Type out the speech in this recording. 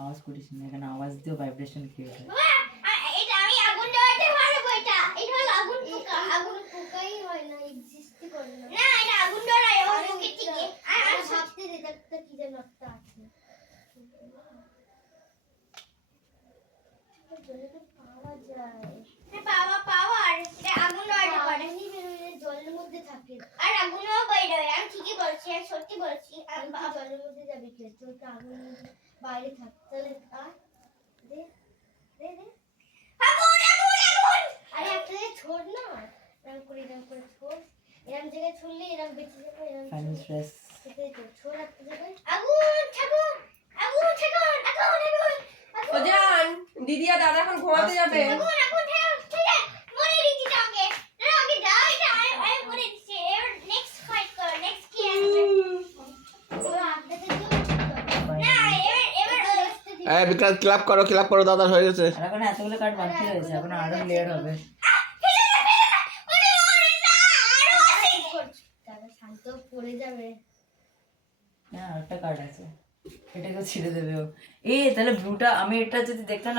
আওয়াজ করিস না, এখানে আওয়াজ দিও ভাইব্রেশন ক্রিয়েট হয়। এটা আমি আগুন দেওয়াতে মারবো। এটা হলো আগুন পোকা। আগুন পোকাই হয় না, এক্সিস্ট করে না। না এটা আগুন ধরায় ওর মুখের থেকে। আর ভাবতে দে একটা কি যেন একটা আছে। জলটা পাওয়া যায়। পাওয়ার এটা আগুন ধরাতে পারে। এমনি বেরোয় জলের মধ্যে থাকে। আর আগুনও বেরোয়। আমি ঠিকই বলছি, আমি সত্যি বলছি। জলের মধ্যে যাবে কি? তোরটা আগুন বাইরে থাকে। তাহলে আর দে দে দে। আগুন আগুন আগুন! আরে একটা ছোড় না, এরকম করে ছোড়। এরকম জায়গায় ছুড়লে এরকম বেঁচে যাবে। এরকম ফাইনাল স্ট্রেস। সেটাই তো, ছোড় একটা জায়গায়। আগুন ঠাকুর, আগুন ঠাকুর, আগুন আগুন। ওজান দিদি আর দাদা এখন ঘুমাতে যাবে। আগুন আগুন ঠাকুর, ঠিক আছে মনে দিচ্ছি তোমাকে। না আমাকে দাও এটা, আমি মনে দিচ্ছি। এবার নেক্সট ফাইট করো, নেক্সট কি আসবে? ওরা আড্ডা থেকে না এবার বিক্রান্ত ক্লাব করো দাদা হয়ে গেছে। আর এখন এতগুলো কার্ড বাকি রয়েছে, এখন আরো লেয়ার হবে। শান্ত পড়ে যাবে। না একটা কার্ড আছে, এটাকেও ছিঁড়ে দেবে ও। তাহলে ব্লুটা আমি এটা যদি দেখতাম না,